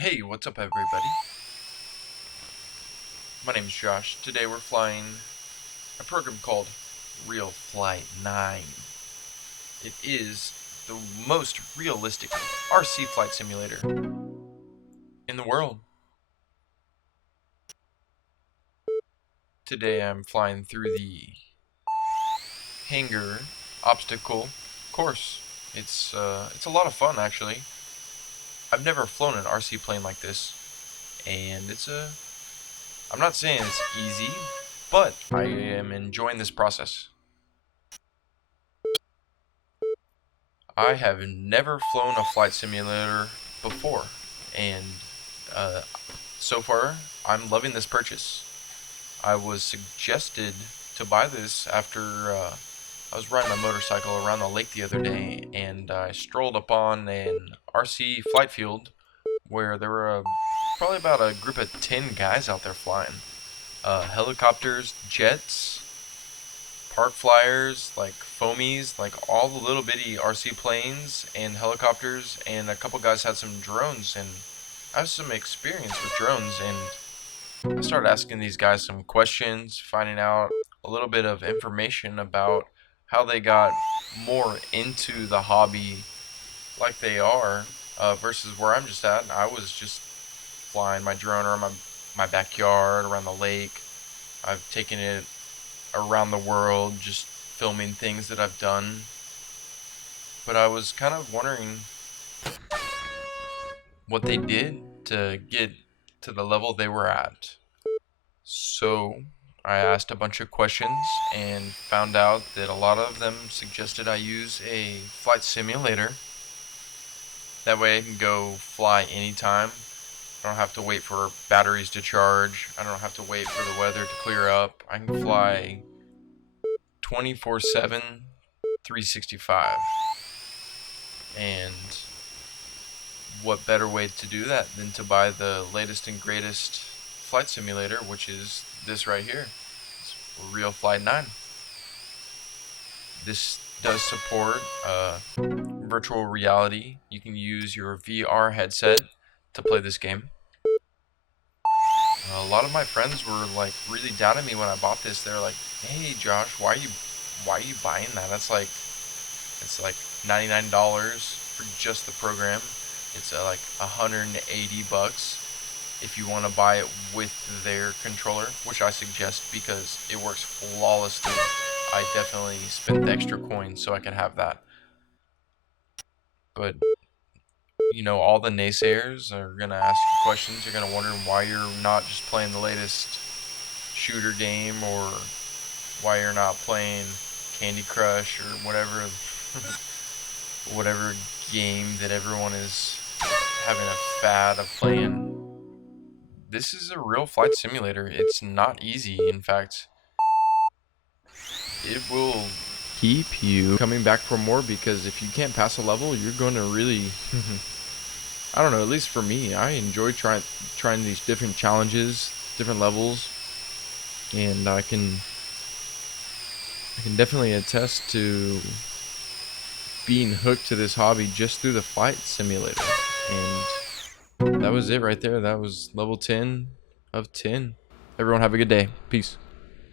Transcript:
Hey, what's up everybody? My name is Josh. Today we're flying a program called RealFlight 9. It is the most realistic RC flight simulator in the world. Today I'm flying through the hangar obstacle course. It's a lot of fun actually. I've never flown an RC plane like this, and I'm not saying it's easy, but I am enjoying this process. I have never flown a flight simulator before, and uh, so far I'm loving this purchase. I was suggested to buy this after I was riding my motorcycle around the lake the other day, and I strolled upon an RC flight field where there were probably about a group of 10 guys out there flying. Helicopters, jets, park flyers, like foamies, like all the little bitty RC planes and helicopters, and a couple guys had some drones, and I have some experience with drones, and I started asking these guys some questions, finding out a little bit of information about how they got more into the hobby like they are, versus where I'm just at. I was just flying my drone around my backyard, around the lake. I've taken it around the world, just filming things that I've done. But I was kind of wondering what they did to get to the level they were at. So I asked a bunch of questions and found out that a lot of them suggested I use a flight simulator. That way I can go fly anytime. I don't have to wait for batteries to charge. I don't have to wait for the weather to clear up. I can fly 24/7, 365. And what better way to do that than to buy the latest and greatest flight simulator, which is this right here. It's RealFlight 9. This does support virtual reality. You can use your VR headset to play this game. A lot of my friends were like really down at me when I bought this. They're like, "Hey Josh, why are you buying that? It's like $99 for just the program. It's like $180 if you want to buy it with their controller, which I suggest because it works flawlessly. I definitely spent the extra coins so I could have that. But all the naysayers are gonna ask you questions. You're gonna wonder why you're not just playing the latest shooter game, or why you're not playing Candy Crush or whatever whatever game that everyone is having a fad of playing. This is a real flight simulator. It's not easy. In fact, it will keep you coming back for more, because if you can't pass a level, you're going to really I don't know, at least for me, I enjoy trying these different challenges, different levels, and I can definitely attest to being hooked to this hobby just through the flight simulator. And that was it right there. That was level 10 of 10. Everyone have a good day. Peace.